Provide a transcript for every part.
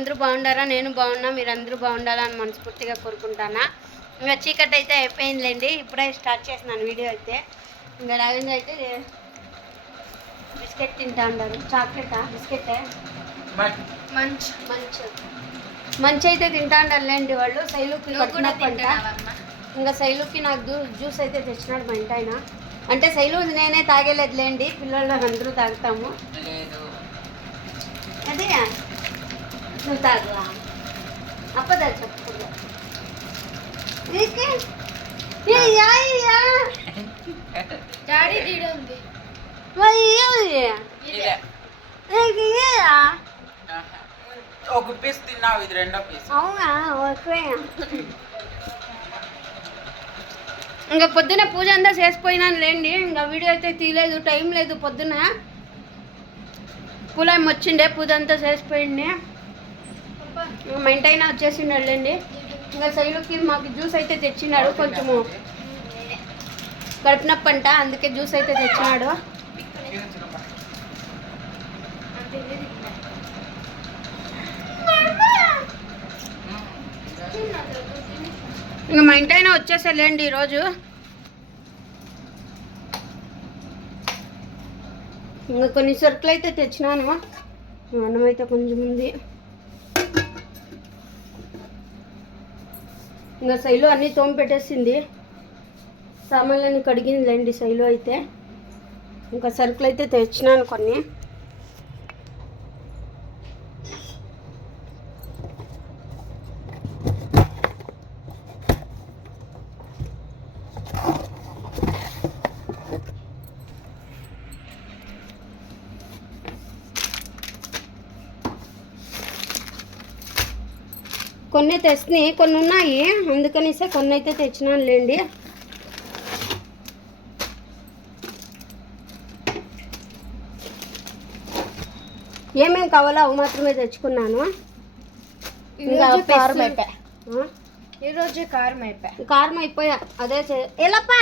మీరందరూ బాగుండారా? నేను బాగున్నా మీరందరూ బాగుండాలని మనస్ఫూర్తిగా కోరుకుంటానా. ఇంకా చీకటి అయితే అయిపోయిందిలేండి. ఇప్పుడే స్టార్ట్ చేసినాను వీడియో అయితే. ఇంకా రావింద్ర అయితే బిస్కెట్ తింటా అన్నారు చాక్లెటా? బిస్కెటే? మంచ్. మంచ్. మంచి. అయితే తింటా ఉండాలండి వాళ్ళు. శైలుకి ఇంకా శైలుకి నాకు జ్యూ జ్యూస్ అయితే తెచ్చినాడు మా ఇంటి ఆయన. అంటే శైలు నేనే తాగేలేదులేండి. పిల్లలు అందరూ తాగుతాము. అదే. నువ్వు తాగువా అప్పదా చెప్పుకుందా డాడీ దీడ ఉంది. ఇదే. ఆహా. ఒక పీస్ తిన్నావు ఇది రెండో పీస్. అవునా? ఓకే. ఇంకా పొద్దున పూజ అంతా చేసిపోయినాను లేండి. ఇంకా వీడియో అయితే తీయలేదు టైం లేదు పొద్దున. పూలం వచ్చిండే పూజ అంతా చేసిపోయింది మా ఇంటి అయినా వచ్చేసిండు ఇంకా శైలుకి మాకు జ్యూస్ అయితే తెచ్చినాడు కొంచెము. కడుపు అంట అందుకే జ్యూస్ అయితే తెచ్చినాడు. ఇంకా మా ఇంటి అయినా వచ్చేసాలేండి ఈరోజు. ఇంకా కొన్ని సరుకులు అయితే తెచ్చినాను. అన్నం అయితే కొంచెం ఉంది. ఇంకా శైలు అన్నీ తోమి పెట్టేసింది. సామాన్లన్నీ కడిగిందిలేండి శైలు అయితే. ఇంకా సరుకులు అయితే తెచ్చినాను కొన్ని. కొన్ని తెచ్చినాయి కొన్ని ఉన్నాయి. అందుకనిసే కొన్ని అయితే తెచ్చినాను లేండి. ఏమేమి కావాలో అవి మాత్రమే తెచ్చుకున్నాను. ఇంకా కారం అయిపోయా. ఆ? ఈరోజు కారం అయిపోయా. కారం అయిపోయా. అదే ఎలప్పా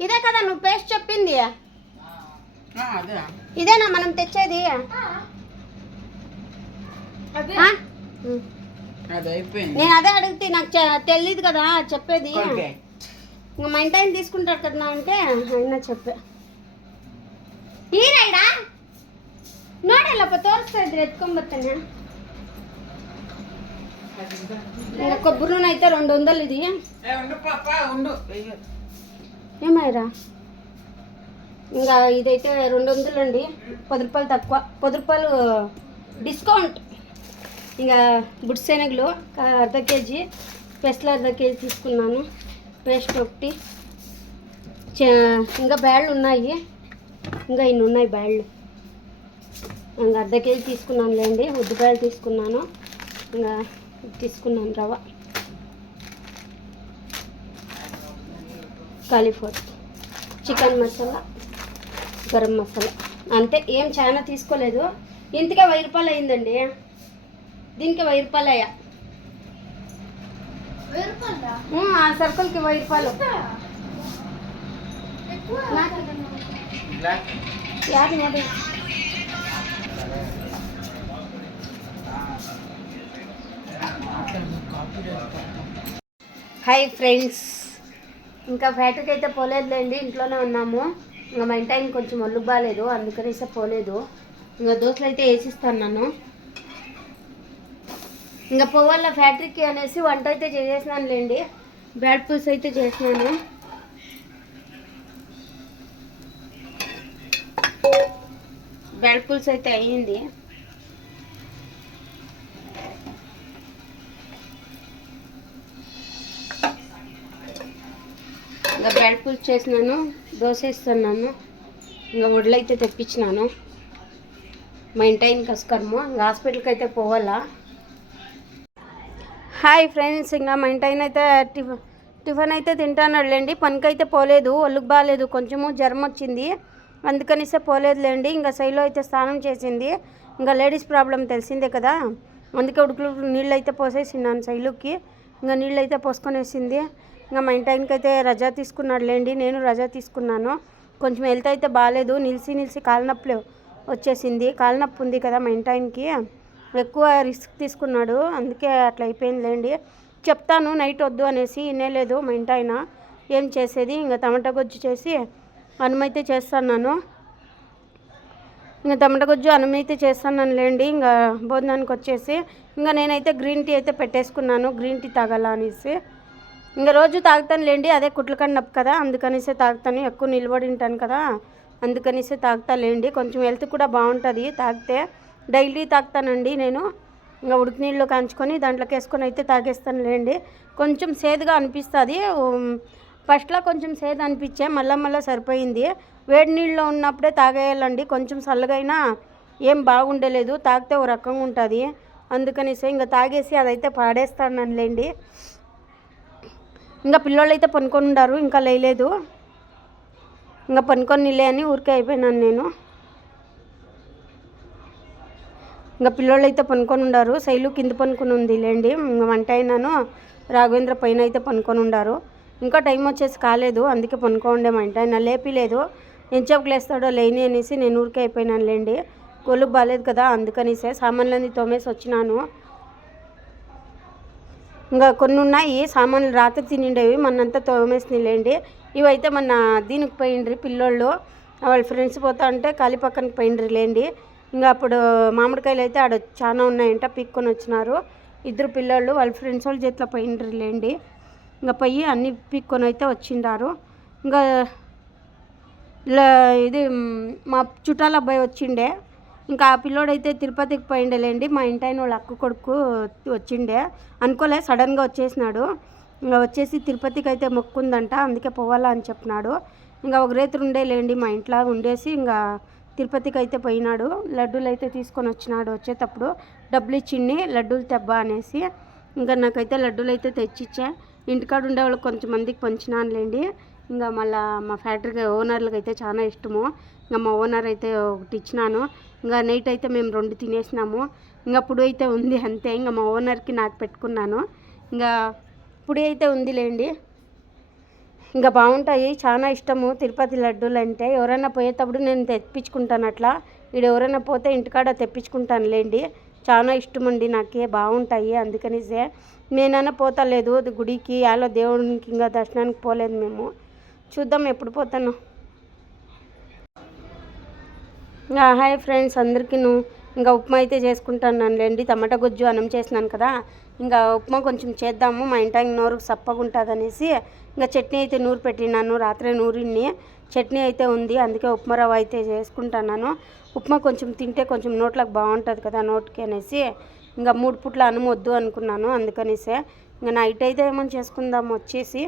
ఇదే కదా నువ్వు పేస్ట్ చెప్పింది. ఆ, అదే. ఇదేనా మనం తెచ్చేది? నేను అదే అడిగితే నాకు తెలియదు కదా చెప్పేది. ఇంకా మా ఇంటి తీసుకుంటారు కదా అంటే ఆయన చెప్పే. ఈరైడా ನೋಡಿಲ್ಲಪ್ಪ ತೋರಿಸ್ತಾ ఎత్తుకొని ಎತ್ಕೊಂಡ್ ఇంకా కొబ్బరి అయితే రెండు వందలు ఇది. ఏమైరా ఇంకా ఇదైతే రెండు వందలు అండి పది రూపాయలు తక్కువ. పది రూపాయలు డిస్కౌంట్. ఇంకా బుడ్ శనగలు అర్ధ కేజీ పెసలు అర్ధ కేజీ తీసుకున్నాను. పేస్ట్ ఒకటి. ఇంకా బ్యాళ్ళు ఉన్నాయి. ఇంకా ఇన్ని ఉన్నాయి బ్యాళ్ళు. ఇంకా అర్ధ కేజీ తీసుకున్నాను లేండి ఉద్దిపాయలు తీసుకున్నాను. ఇంకా తీసుకున్నాను రవ్వ. కాలీఫ్లవర్. చికెన్ మసాలా గరం మసాలా. అంతే ఏం చాలా తీసుకోలేదు. ఇంతకే వెయ్యి రూపాయలు అయిందండి దీనికి వెయ్యి రూపాయలు అయ్యా. ఆ సరుకులకి వెయ్యి రూపాయలు. యాభై నూట హాయ్ ఫ్రెండ్స్ ఇంకా ఫ్యాక్టరీకి అయితే పోలేదులేండి ఇంట్లోనే ఉన్నాము. ఇంకా మా ఇంటి ఆయన కొంచెం ఒళ్ళు బాగాలేదు అందుకనేసే పోలేదు. ఇంకా దోశలు అయితే వేసిస్తాను నన్ను. ఇంకా పోవాల ఫ్యాక్టరీకి అనేసి వంట అయితే చేసేసినాను లేండి. బ్యాడ్ పూస్ అయితే చేసినాను. బ్యాడ్ పూల్స్ అయితే అయ్యింది. ఇంకా బ్యాడ్ పులుసు చేసినాను దోశ ఇస్తున్నాను ఇంకా వడ్లు అయితే తెప్పించినాను. మా ఇంటి ఆయనకి వస్తాము ఇంకా హాస్పిటల్కి అయితే పోవాలా. హాయ్ ఫ్రెండ్స్ ఇంకా మా ఇంటి అయితే టిఫిన్ టిఫిన్ అయితే తింటానాడులేండి పనికి అయితే పోలేదు ఒళ్ళుకు బాగాలేదు కొంచెము జ్వరం వచ్చింది అందుకనిసే పోలేదులేండి ఇంకా సైలో అయితే స్నానం చేసింది. ఇంకా లేడీస్ ప్రాబ్లం తెలిసిందే కదా అందుకే ఉడుకులు నీళ్ళు అయితే పోసేసినాను సైలుకి ఇంకా నీళ్ళు అయితే పోసుకొనేసింది. ఇంకా మా ఇంటి అయితే రజా తీసుకున్నాడులేండి నేను రజా తీసుకున్నాను. కొంచెం హెల్త్ అయితే బాగాలేదు నిలిచి నిలిచి కాళ్ళనొప్పులు వచ్చేసింది. కాళ్ళనొప్పి ఉంది కదా మా ఇంటి ఆయనకి ఎక్కువ రిస్క్ తీసుకున్నాడు. అందుకే అట్లా అయిపోయిందిలేండి. చెప్తాను నైట్ వద్దు అనేసి వినేలేదు మా ఇంటి ఆయన. ఏం చేసేది? ఇంకా టమాటా గొజ్జు చేసి అనుమైతే చేస్తాను ఇంకా టమాటా గుజ్జు అనుమైతే చేస్తాను లేండి ఇంకా భోజనానికి వచ్చేసి ఇంకా నేనైతే గ్రీన్ టీ అయితే పెట్టేసుకున్నాను. గ్రీన్ టీ తాగాల అనేసి. ఇంకా రోజు తాగుతాను లేండి అదే కుట్ల కదా. అందుకనేసే తాగుతాను. ఎక్కువ నిలబడి ఉంటాను కదా. అందుకనేసే తాగుతా లేండి కొంచెం హెల్త్ కూడా బాగుంటుంది తాగితే. డైలీ తాగుతానండి నేను. ఇంకా ఉడికి నీళ్ళు కాంచుకొని దాంట్లోకి వేసుకొని అయితే తాగేస్తాను లేండి. కొంచెం సేదుగా అనిపిస్తుంది. ఫస్ట్లో కొంచెం సేదు అనిపించే మళ్ళా మళ్ళీ సరిపోయింది. వేడి నీళ్ళలో ఉన్నప్పుడే తాగేయాలండి. కొంచెం చల్లగైనా ఏం బాగుండలేదు. తాగితే ఓ రకంగా ఉంటుంది. అందుకనేసి ఇంకా తాగేసి అదైతే పాడేస్తానులేండి ఇంకా పిల్లోళ్ళు అయితే పనుకొని ఉన్నారు ఇంకా లేలేదు ఇంకా పనుకొని లే అని ఊరికే అయిపోయినాను నేను. ఇంకా పిల్లోళ్ళు అయితే పనుకొని ఉండారు. శైలు కింద పనుకొని ఉంది లేండి ఇంకా వంట అయినాను. రాఘవేంద్ర పైన అయితే పనుకొని ఉండారు. ఇంకా టైం వచ్చేసి కాలేదు. అందుకే పనుకోండే మా ఇంటి ఆయన. లేపిలేదు ఎంచేపు లేస్తాడో లేని అనేసి నేను ఊరికే అయిపోయినాను లేండి గొలుపు బాగాలేదు కదా అందుకనిసే సామాన్లన్నీ తోమేసి వచ్చినాను. ఇంకా కొన్ని ఉన్నాయి. సామాన్లు రాత్రి తినిండేవి మనంతా తోమేసినాయి లేండి ఇవైతే మన దీనికి పోయిండ్రి పిల్లోళ్ళు. వాళ్ళ ఫ్రెండ్స్ పోతా ఉంటే కాలి పక్కనకి పోయిండ్రి లేండి ఇంకా అప్పుడు మామిడికాయలు అయితే ఆడ చాలా ఉన్నాయంట పీక్కొని వచ్చినారు. ఇద్దరు పిల్లలు వాళ్ళ ఫ్రెండ్స్ వాళ్ళ చేతిలో పోయిండ్రు లేండి. ఇంకా పోయి అన్నీ పీక్కొని అయితే వచ్చిండారు. ఇంకా ఇలా ఇది మా చుట్టాల అబ్బాయి వచ్చిండే. ఇంకా ఆ పిల్లోడైతే తిరుపతికి పోయిండలేండి మా ఇంటి ఆయన వాళ్ళ అక్క కొడుకు వచ్చిండే. అనుకోలే సడన్గా వచ్చేసినాడు. ఇంకా వచ్చేసి తిరుపతికి అయితే మొక్కుందంట అందుకే పోవాలా అని చెప్పినాడు. ఇంకా ఒక రేతులు ఉండేలేండి మా ఇంట్లో ఉండేసి ఇంకా తిరుపతికి అయితే పోయినాడు. లడ్డూలు అయితే తీసుకొని వచ్చినాడు వచ్చేటప్పుడు. డబ్బులు ఇచ్చిండి లడ్డూలు తెబ్బా అనేసి. ఇంకా నాకైతే లడ్డూలు అయితే తెచ్చిచ్చా. ఇంటికాడ ఉండే వాళ్ళకి కొంతమందికి పంచినానులేండి. ఇంకా మళ్ళా మా ఫ్యాక్టరీకి ఓనర్లకు అయితే చాలా ఇష్టము. ఇంకా మా ఓనర్ అయితే ఒకటి ఇచ్చినాను. ఇంకా నైట్ అయితే మేము రెండు తినేసినాము. ఇంకా పొడి అయితే ఉంది అంతే. ఇంకా మా ఓనర్కి నాకు పెట్టుకున్నాను. ఇంకా పొడి అయితే ఉందిలేండి. ఇంకా బాగుంటాయి. చాలా ఇష్టము. తిరుపతి లడ్డూలు అంటే ఎవరైనా పోయేటప్పుడు నేను తెప్పించుకుంటాను అట్లా. ఇక్కడ ఎవరైనా పోతే ఇంటికాడ తెప్పించుకుంటాను లేండి చాలా ఇష్టం అండి నాకే. బాగుంటాయి. అందుకనిసే నేనైనా పోతలేదు. గుడికి అలా దేవునికి ఇంకా దర్శనానికి పోలేదు మేము. చూద్దాం ఎప్పుడు పోతాను. ఇంకా హాయ్ ఫ్రెండ్స్ అందరికీ ఇంకా ఉప్మా అయితే చేసుకుంటాను లేండి టమాటా గుజ్జు అన్నం చేసినాను కదా. ఇంకా ఉప్మా కొంచెం చేద్దాము. మా ఇంటి నోరుకు సప్పగా ఉంటుంది అనేసి ఇంకా చట్నీ అయితే నూరు పెట్టినాను రాత్రే నూరిని చట్నీ అయితే ఉంది అందుకే ఉప్మా రవ్వ అయితే చేసుకుంటున్నాను. ఉప్మా కొంచెం తింటే కొంచెం నోట్లకు బాగుంటుంది కదా నోటికి అనేసి. ఇంకా మూడు పుట్ల అన్నం వద్దు అనుకున్నాను అందుకనేసే. ఇంకా నైట్ అయితే ఏమైనా చేసుకుందాం వచ్చేసి.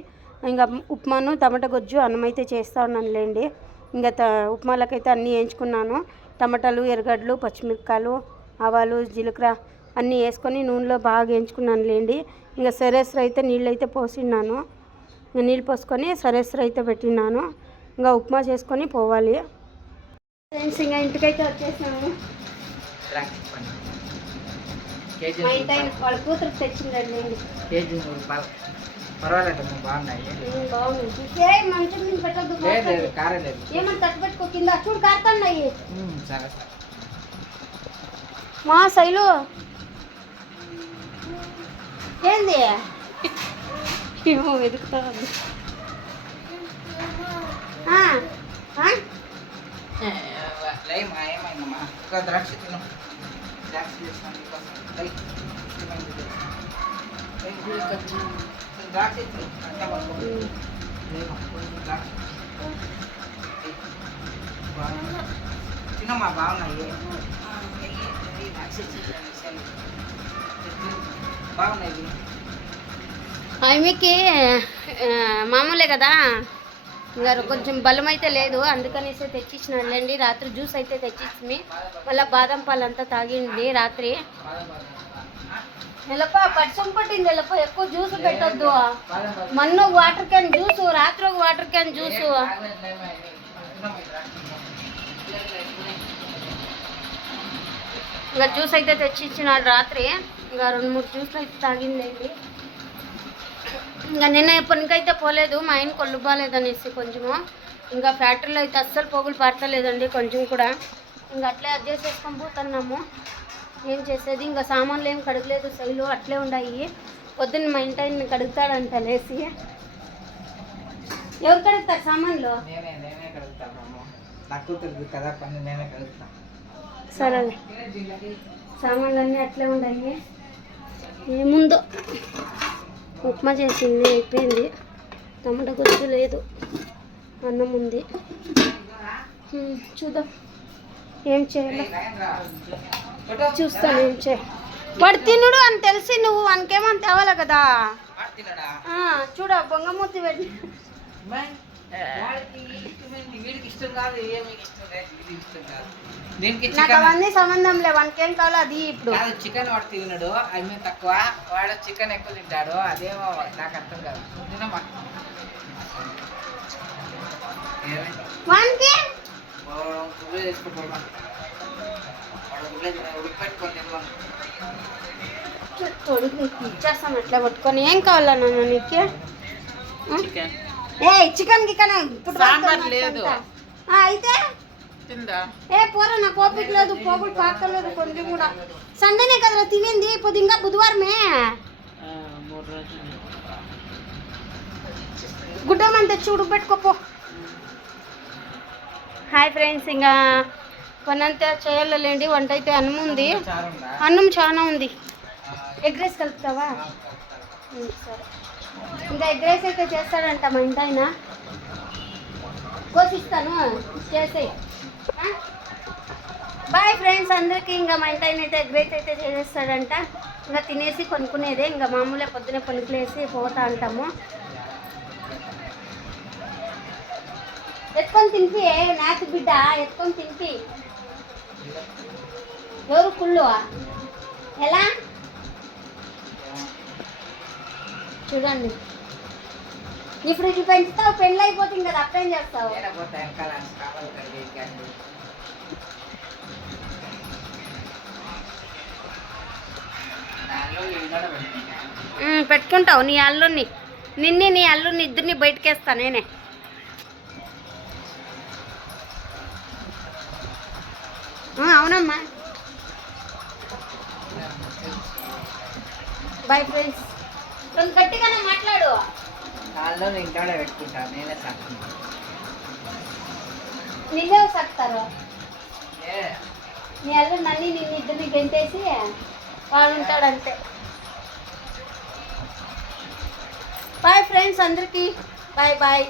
ఇంకా ఉప్మాను టమాటా గుజ్జు అన్నం అయితే చేస్తా ఉన్నాను లేండి. ఇంకా త ఉప్మాలకైతే అన్నీ వేయించుకున్నాను. టమాటాలు ఎర్రగడ్డలు పచ్చిమిరపకాయలు ఆవాలు జీలకర్ర అన్నీ వేసుకొని నూనెలో బాగా వేయించుకున్నాను లేండి. ఇంకా సరేసరి అయితే నీళ్ళు అయితే పోసిన్నాను. నీళ్ళు పోసుకొని సరేసరి అయితే పెట్టినాను. ఇంకా ఉప్మా చేసుకొని పోవాలి. ఫ్రెండ్స్ ఇంకా ఇంటికైతే వచ్చేసాము. వాళ్ళ కూతురు తెచ్చిందండి. బాగున్నాయి. పెట్టద్దు కింద చూడు కారుతున్నాయి. సరే. మా శైలు. ఏంది? ఏమో వెతుకుతా ఉంది. ఆ, ఆ? లేమ్మా ఏమైందమ్మా ఒక ద్రాక్ష తిను ద్రాక్ష చేస్తాను నీకోసం. లై. ఏమైంది ఇది? లై, కొంచెం ద్రాక్ష తిను అంతా పడుకో. లేమ్మా, కొంచెం ద్రాక్ష లై. బాగుంది. తినమ్మా బాగున్నాయి ఆ, నెయ్యి, నెయ్యి, ద్రాక్ష తిను, సరే. తిను. బాగున్నాయి తిను. ఆమెకి మామూలే కదా. గారు కొంచెం బలం అయితే లేదు అందుకనేసి తెచ్చిచ్చినాడులేండి రాత్రి జ్యూస్ అయితే తెచ్చిచ్చింది మళ్ళీ బాదం పాలు అంతా తాగింది రాత్రి. ఎలప పచ్చం పట్టింది ఎలప ఎక్కువ జ్యూస్ పెట్టొద్దు. మన్ను ఒక వాటర్ క్యాన్ జ్యూస్ రాత్రి ఒక వాటర్ క్యాన్ జ్యూస్. ఇంకా జ్యూస్ అయితే తెచ్చిచ్చినాడు రాత్రి. ఇంకా రెండు మూడు జ్యూస్లు అయితే తాగిందండి. ఇంకా నిన్న పనికైతే పోలేదు మా ఆయన కొల్లు బాగాలేదనేసి కొంచెము. ఇంకా ఫ్యాక్టరీలో అయితే అస్సలు పోగులు పడతలేదండి కొంచెం కూడా. ఇంకా అట్లే అడ్జస్ట్ చేసుకొని పోతున్నాము. ఏం చేసేది? ఇంకా సామాన్లు ఏం కడగలేదు శైలు అట్లే ఉన్నాయి పొద్దున్న మా ఇంటి ఆయన కడుగుతాడంట లేసి. ఎవరు కడుగుతారు సామాన్లు? సరే సామాన్లు అన్నీ అట్లే ఉన్నాయి ఏముందో? ఉప్మా చేసింది అయిపోయింది. టమాటా గుజ్జు లేదు. అన్నం ఉంది. చూద్దాం. ఏం చేయాలి. చూస్తాను ఏం చేయ. వాడు తినుడు అని తెలిసి నువ్వు వానికేమని తేవాలి కదా. చూడ బొంగమూర్తి పెట్టి అమ్మాయి, వాడికి ఇష్టమైంది వీడికి ఇష్టం కాదు ఏమి ఇష్టం లేదు ఇది ఇష్టం కాదు. దీనికి నాకు చికెన్ అవన్నీ సంబంధం లే వానికేం కావాలో అది ఇప్పుడు. కాదు చికెన్ వాడు తిన్నాడు అవి తక్కువ. వాడు చికెన్ ఎక్కువ తింటాడు అదేమో నాకు అర్థం కాదు. తినమ్మా? వానికి వాడు గుడ్లు చేసుకోపోమా వాడు గుడ్లు ఉడిపెట్టుకొని తినమా తొడుగు నీకు ఇచ్చేస్తాను అట్లా పట్టుకొని. ఏం కావాలన్నా నీకు? చికెన్ ఏ చికెన్ గికెన్ సాంబార్ లేదు. అయితే? తిందా? ఏ పోరా నా కోపిక లేదు పోగులు పాకలేదు కొంచెం కూడా. సండేనే కదరా తినింది ఇప్పుడు ఇంకా బుధవారమే. గుడ్డమంటే చూడు పెట్టుకోపో హాయ్ ఫ్రెండ్స్ ఇంకా పని అంతా చేయాలండి వంట అయితే అన్నం ఉంది. అన్నం చాలా ఉంది. ఎగ్ రైస్ కలుపుతావా? సరే. ఇంకా ఎగ్ రైస్ అయితే చేస్తాడంట మా ఇంటి ఆయన. కోసిస్తాను చేసే బాయ్ ఫ్రెండ్స్ అందరికీ ఇంకా మా ఇంటి ఆయన అయితే ఎగ్ రైస్ అయితే చేసేస్తాడంట. ఇంకా తినేసి కొనుక్కునేదే ఇంకా మామూలే పొద్దునే పనుకులేసి పోతా అంటాము. ఎత్తుకొని తింపి నాకు బిడ్డ ఎత్తుకొని తింపి ఎవరు కుళ్ళువా? ఎలా? చూడండి. ఇప్పుడు ఇది పెంచుతావు పెళ్ళి అయిపోతుంది కదా అప్పుడేం చేస్తావు పెట్టుకుంటావు నీ అల్లుని నిన్నే నీ అల్లుని ఇద్దరిని బయటకేస్తా నేనే. అవునమ్మా. బాయ్ ఫ్రెండ్స్ కొంచెం గట్టిగానే మాట్లాడు. దానిలో ఇంటాడే పెట్టుకుంటా నేనే సాక్షి నిన్నే సక్తారు ఏ. నీ అల్లు నిన్ను ఇద్దరిని గెంటేసి వాడు ఉంటాడు అంతే. బాయ్ ఫ్రెండ్స్ అందరికీ. Bye bye